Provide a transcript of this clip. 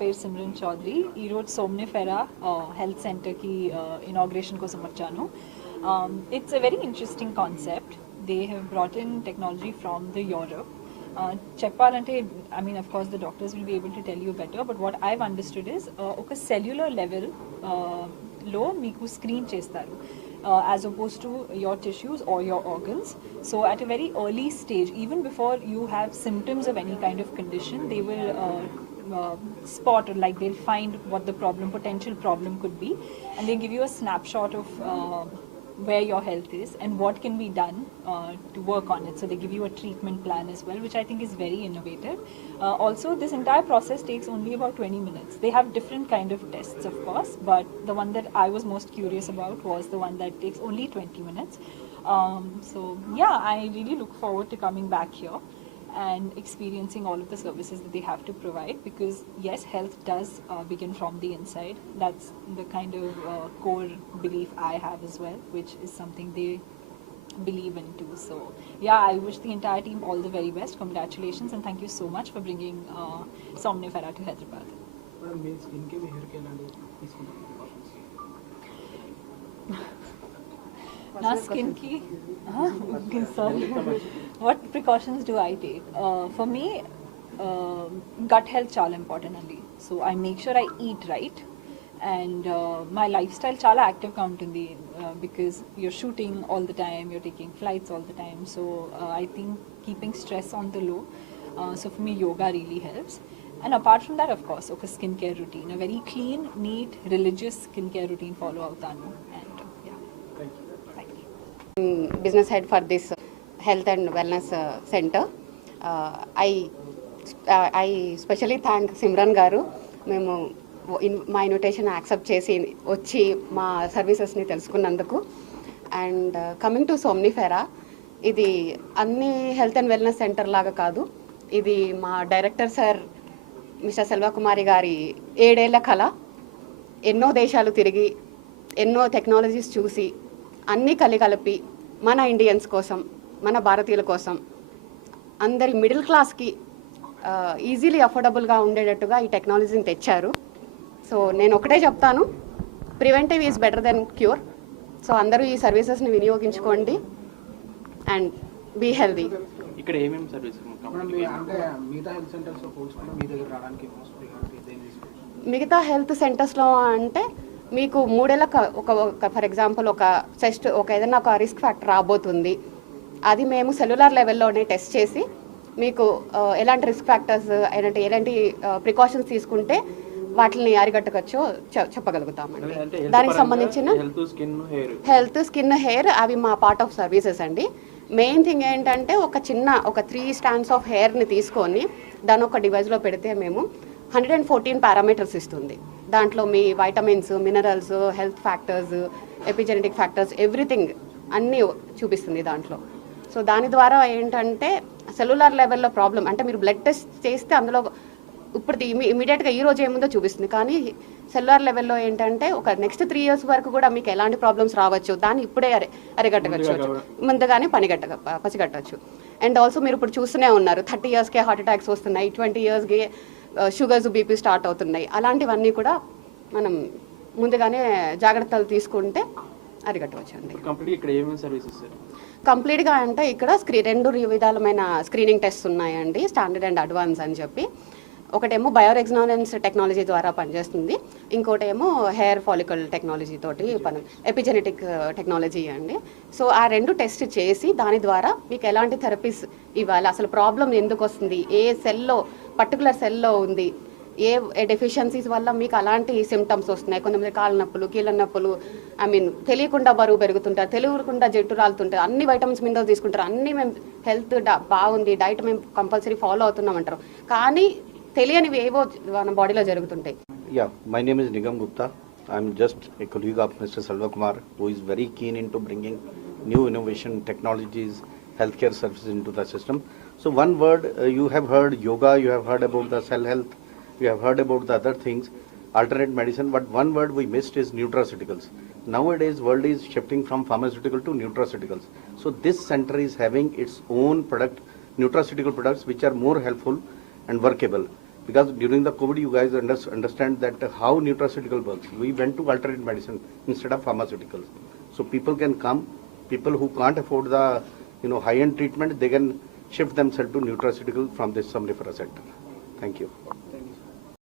పేరు సిమ్రన్ చౌదరి. ఈరోజు Somnifera health సెంటర్కి ఇనాగ్రేషన్ కోసం వచ్చాను. It's a very interesting concept. They have brought in technology from the Europe. చెప్పాలంటే I mean of course the doctors will be able to tell you better, but what I've understood is ఒక cellular level లో మీకు screen చేస్తారు as opposed to your tissues or your organs. So at a very early stage, even before you have symptoms of any kind of condition, they will spot, or like they'll find what the potential problem could be, and they give you a snapshot of where your health is and what can be done to work on it. So they give you a treatment plan as well, which I think is very innovative. Also, this entire process takes only about 20 minutes. They have different kind of tests, of course, but the one that I was most curious about was the one that takes only 20 minutes. So yeah, I really look forward to coming back here and experiencing all of the services that they have to provide, because yes, health does begin from the inside. That's the kind of core belief I have as well, which is something they believe in too. So yeah, I wish the entire team all the very best. Congratulations and thank you so much for bringing Somnifera to Hyderabad. Na skin ki sorry. What precautions do I take? For me, gut health chala important only. So I make sure I eat right, and my lifestyle chala active ga untundi, because you're shooting all the time, you're taking flights all the time. So I think keeping stress on the low. So for me, yoga really helps. And apart from that, of course, okay, skincare routine, a very clean, neat, religious skincare routine follow avutanu. And business head for this health and wellness center. I specially thank Simran garu. మేము మా invitation accept చేసి వచ్చి మా సర్వీసెస్ని తెలుసుకున్నందుకు. And coming to Somnifera, ఇది అన్ని health and wellness centre లాగా కాదు. ఇది మా డైరెక్టర్ సార్ మిస్టర్ సెల్వకుమారి గారి 7 ఏళ్ల కళ. ఎన్నో దేశాలు తిరిగి ఎన్నో టెక్నాలజీస్ చూసి అన్నీ కలిపి మన ఇండియన్స్ కోసం, మన భారతీయుల కోసం, అందరి మిడిల్ క్లాస్కి ఈజీలీ అఫోర్డబుల్గా ఉండేటట్టుగా ఈ టెక్నాలజీని తెచ్చారు. సో నేను ఒకటే చెప్తాను, preventive is better than cure. So అందరూ ఈ సర్వీసెస్ని వినియోగించుకోండి అండ్ బీ హెల్దీ. ఇక్కడ ఏమేమి సర్వీస్ మిగతా హెల్త్ సెంటర్స్లో అంటే మీకు 3 ఏళ్ళ ఒక ఫర్ ఎగ్జాంపుల్ ఒక ఏదైనా ఒక రిస్క్ ఫ్యాక్టర్ రాబోతుంది, అది మేము సెల్యులర్ లెవెల్లోనే టెస్ట్ చేసి మీకు ఎలాంటి రిస్క్ ఫ్యాక్టర్స్ ఎలాంటి ప్రికాషన్స్ తీసుకుంటే వాటిని అరికట్టవచ్చో చెప్పగలుగుతామండి. దానికి సంబంధించిన హెల్త్, స్కిన్, హెయిర్ అవి మా పార్ట్ ఆఫ్ సర్వీసెస్ అండి. మెయిన్ థింగ్ ఏంటంటే ఒక 3 స్టాండ్స్ ఆఫ్ హెయిర్ని తీసుకొని దాని ఒక డివైస్లో పెడితే మేము 114 పారామీటర్స్ ఇస్తుంది. దాంట్లో మీ vitamins, minerals, health factors, epigenetic factors, everything అన్నీ చూపిస్తుంది దాంట్లో. సో దాని ద్వారా ఏంటంటే సెల్యులర్ లెవెల్లో ప్రాబ్లం అంటే మీరు బ్లడ్ టెస్ట్ చేస్తే అందులో ఇప్పుడు ఇమీడియట్గా ఈ రోజు ఏముందో చూపిస్తుంది, కానీ సెల్యులర్ లెవెల్లో ఏంటంటే ఒక నెక్స్ట్ 3 years వరకు కూడా మీకు ఎలాంటి ప్రాబ్లమ్స్ రావచ్చు దాన్ని ఇప్పుడే అరికట్టవచ్చు, ముందుగానే పసిగట్టవచ్చు. అండ్ ఆల్సో మీరు ఇప్పుడు చూస్తూనే ఉన్నారు 30 yearsకే హార్ట్ అటాక్స్ వస్తున్నాయి, 20 yearsకి షుగర్స్, బీపీ స్టార్ట్ అవుతున్నాయి. అలాంటివన్నీ కూడా మనం ముందుగానే జాగ్రత్తలు తీసుకుంటే అరికట్టవచ్చు అండి. కంప్లీట్గా అంటే ఇక్కడ 2 విధాలమైన స్క్రీనింగ్ టెస్ట్ ఉన్నాయండి, స్టాండర్డ్ అండ్ అడ్వాన్స్ అని చెప్పి. ఒకటేమో బయోరెగ్జానెన్స్ టెక్నాలజీ ద్వారా పనిచేస్తుంది, ఇంకోటేమో హెయిర్ ఫాలికల్ టెక్నాలజీ తోటి ఎపిజెనెటిక్ టెక్నాలజీ అండి. సో ఆ 2 టెస్ట్ చేసి దాని ద్వారా మీకు ఎలాంటి థెరపీస్ ఇవ్వాలి, అసలు ప్రాబ్లం ఎందుకు వస్తుంది, ఏ సెల్లో పర్టికులర్ సెల్లో ఉంది, ఏ డెఫిషియన్సీస్ వల్ల మీకు అలాంటి సిమ్టమ్స్ వస్తున్నాయి. కొంతమంది కాళ్ళ నొప్పులు, కీళ్ళ నొప్పులు, తెలియకుండా బరువు పెరుగుతుంటారు, తెలియకుండా జట్టు రాలుతుంటారు, అన్ని వైటమిన్స్ మినరల్స్ తీసుకుంటారు, అన్నీ మేము హెల్త్ బాగుంది, డైట్ మేము కంపల్సరీ ఫాలో అవుతున్నామంటారు, కానీ తెలియనివి ఏవో మన బాడీలో జరుగుతుంటాయి. Yeah, my name is Nigam Gupta. I'm just a colleague of Mr. Selvakumar, who is very keen into bringing new innovation technologies, healthcare services into the system. So one word, you have heard yoga, you have heard about the cell health, you have heard about the other things, alternate medicine, but one word we missed is nutraceuticals. Nowadays world is shifting from pharmaceutical to nutraceuticals. So this center is having its own product, nutraceutical products, which are more helpful and workable. because during the COVID, you guys understand that how nutraceutical works. We went to alternate medicine instead of pharmaceuticals. So people can come, people who can't afford the high-end treatment, they can shift themselves to nutraceutical from this somnifera center. Thank you.